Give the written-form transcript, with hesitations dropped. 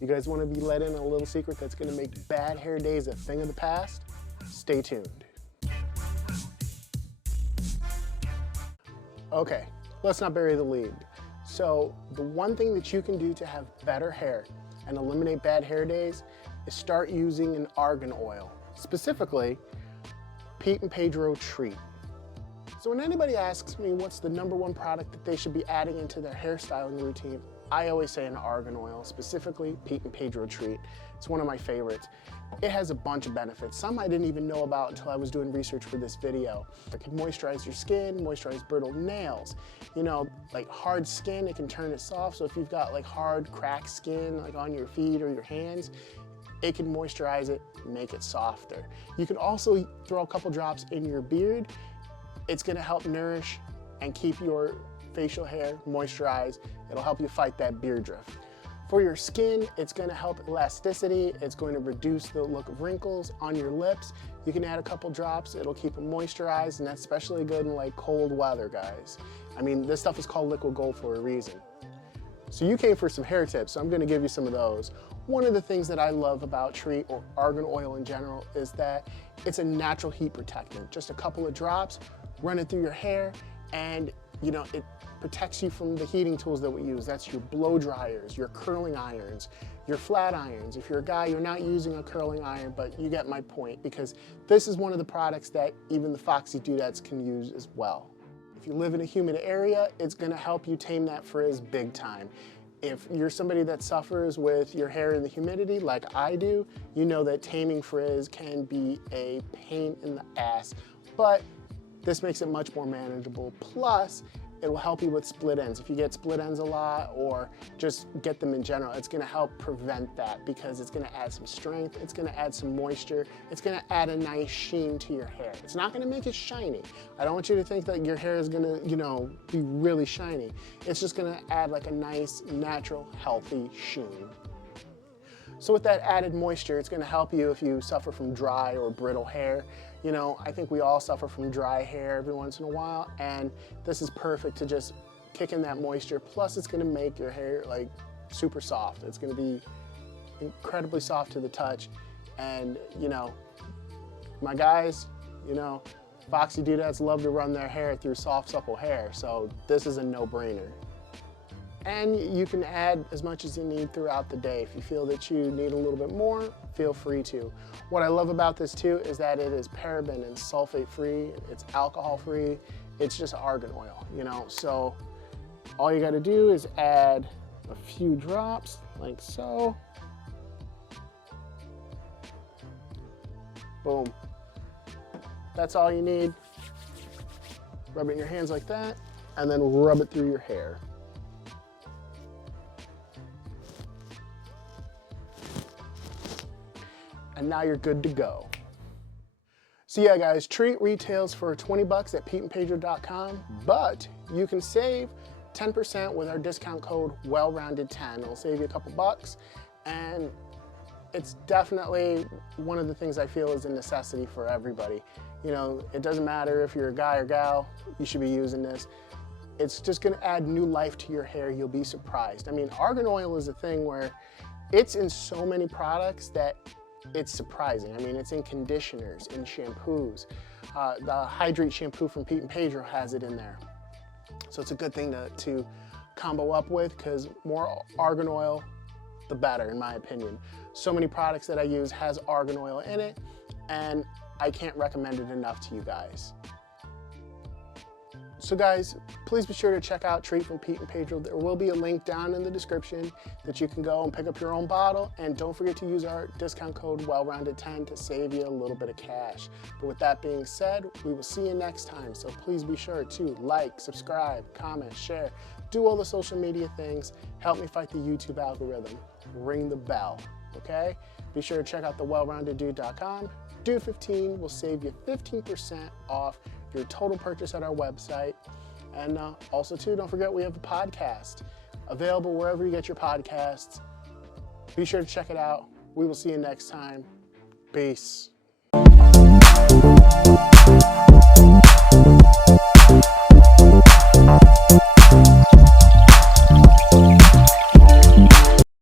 You guys want to be let in on a little secret that's going to make bad hair days a thing of the past? Stay tuned. Okay, let's not bury the lead. So the one thing that you can do to have better hair and eliminate bad hair days is start using an argan oil, specifically Pete Pedro Treat. So when anybody asks me what's the #1 product that they should be adding into their hairstyling routine, I always say an argan oil, specifically Pete Pedro Treat. It's one of my favorites. It has a bunch of benefits. Some I didn't even know about until I was doing research for this video. It can moisturize your skin, moisturize brittle nails. You know, like hard skin, it can turn it soft. So if you've got like hard cracked skin, like on your feet or your hands, it can moisturize it, make it softer. You can also throw a couple drops in your beard. It's gonna help nourish and keep your facial hair moisturized. It'll help you fight that beard drift. For your skin, it's gonna help elasticity. It's going to reduce the look of wrinkles on your lips. You can add a couple drops. It'll keep them moisturized, and that's especially good in like cold weather, guys. I mean, this stuff is called liquid gold for a reason. So you came for some hair tips, so I'm gonna give you some of those. One of the things that I love about Treat or argan oil in general is that it's a natural heat protectant. Just a couple of drops, run it through your hair, and you know, it protects you from the heating tools that we use. That's your blow dryers, your curling irons, your flat irons. If you're a guy, you're not using a curling iron, but you get my point, because this is one of the products that even the Foxy Dudettes can use as well. If you live in a humid area, it's gonna help you tame that frizz big time. If you're somebody that suffers with your hair in the humidity like I do, you know that taming frizz can be a pain in the ass, but this makes it much more manageable. Plus, it will help you with split ends. If you get split ends a lot or just get them in general, it's gonna help prevent that because it's gonna add some strength, it's gonna add some moisture, it's gonna add a nice sheen to your hair. It's not gonna make it shiny. I don't want you to think that your hair is gonna, you know, be really shiny. It's just gonna add like a nice, natural, healthy sheen. So with that added moisture, it's gonna help you if you suffer from dry or brittle hair. You know, I think we all suffer from dry hair every once in a while, and this is perfect to just kick in that moisture. Plus, it's gonna make your hair like super soft. It's gonna be incredibly soft to the touch. And you know, my guys, you know, Foxy Dudettes love to run their hair through soft, supple hair, so this is a no-brainer. And you can add as much as you need throughout the day. If you feel that you need a little bit more, feel free to. What I love about this too is that it is paraben and sulfate free, it's alcohol free, it's just argan oil, you know? So all you gotta do is add a few drops like so. Boom. That's all you need. Rub it in your hands like that, and then rub it through your hair. And now you're good to go. So yeah, guys, Treat retails for 20 bucks at peteandpedro.com, but you can save 10% with our discount code WellRounded10. It'll save you a couple bucks, and it's definitely one of the things I feel is a necessity for everybody. You know, it doesn't matter if you're a guy or gal, you should be using this. It's just gonna add new life to your hair. You'll be surprised. I mean, argan oil is a thing where it's in so many products that it's surprising. I mean, it's in conditioners, in shampoos. The Hydrate shampoo from Pete Pedro has it in there. So it's a good thing to combo up with, because more argan oil, the better, in my opinion. So many products that I use has argan oil in it, and I can't recommend it enough to you guys. So guys, please be sure to check out Treat from Pete and Pedro. There will be a link down in the description that you can go and pick up your own bottle, and don't forget to use our discount code WellRounded10 to save you a little bit of cash. But with that being said, we will see you next time. So please be sure to like, subscribe, comment, share, do all the social media things. Help me fight the YouTube algorithm. Ring the bell, okay? Be sure to check out the wellroundeddude.com. Dude15 will save you 15% off your total purchase at our website. And also too, don't forget we have a podcast available wherever you get your podcasts. Be sure to check it out. We will see you next time. Peace.